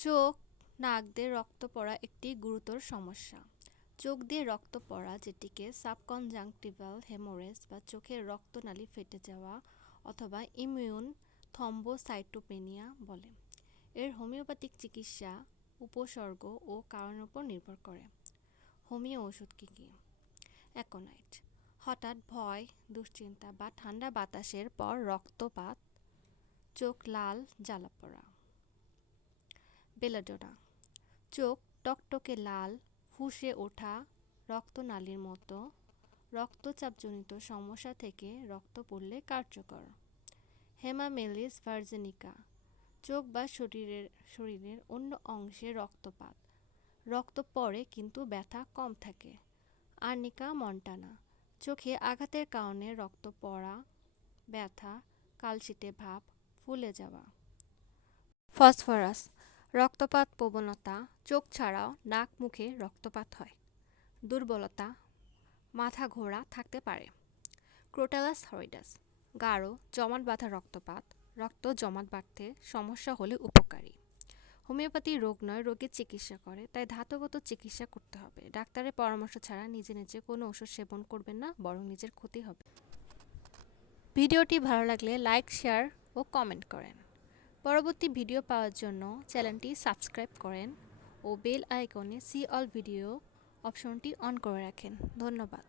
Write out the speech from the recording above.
চোখ, নাক দিয়ে রক্ত পড়া একটি গুরুতর সমস্যা। চোখ দিয়ে রক্ত পড়া, যেটিকে সাবকনজাংটিভাল হেমোরেজ বা চোখের রক্তনালী ফেটে যাওয়া অথবা ইমিউন থ্রম্বোসাইটোপেনিয়া বলে। এর হোমিওপ্যাথিক চিকিৎসা উপসর্গ ও কারণের উপর নির্ভর করে। হোমিও ওষুধ কী কী? অ্যাকোনাইট, হঠাৎ ভয়, দুশ্চিন্তা বা ঠান্ডা বাতাসের পর রক্তপাত, চোখ লাল জ্বালা পড়া। বেলাডোনা, চোখ টকটকে লাল, ফুঁসে ওঠা রক্তনালীর মতো, রক্তচাপজনিত সমস্যা থেকে রক্ত পড়লে কার্যকর। হেমামেলিস ভার্জিনিকা, চোখ বা শরীরের অন্য অংশে রক্তপাত, রক্ত পড়ে কিন্তু ব্যথা কম থাকে। আর্নিকা মন্টানা, চোখে আঘাতের কারণে রক্ত পড়া, ব্যথা, কালশিটে ভাব, ফুলে যাওয়া। ফসফরাস, রক্তপাত প্রবণতা, চোখ ছাড়াও নাক মুখে রক্তপাত হয়। দুর্বলতা, মাথা ঘোরা থাকতে পারে। ক্রোটালাস হরিডাস, গাঢ় জমাট বাঁধা রক্তপাত, রক্ত জমাট বাঁধতে সমস্যা হলে উপকারী। হোমিওপ্যাথি রোগ নয়, রোগের চিকিৎসা করে, তাই ধাতুগত চিকিৎসা করতে হবে। ডাক্তারের পরামর্শ ছাড়া নিজে নিজে কোনো ওষুধ সেবন করবেন না, বরং নিজের ক্ষতি হবে। ভিডিওটি ভালো লাগলে লাইক, শেয়ার ও কমেন্ট করেন। পরবর্তী ভিডিও পাওয়ার জন্য চ্যানেলটি সাবস্ক্রাইব করেন ও বেল আইকনে সি অল ভিডিও অপশনটি অন করে রাখেন। ধন্যবাদ।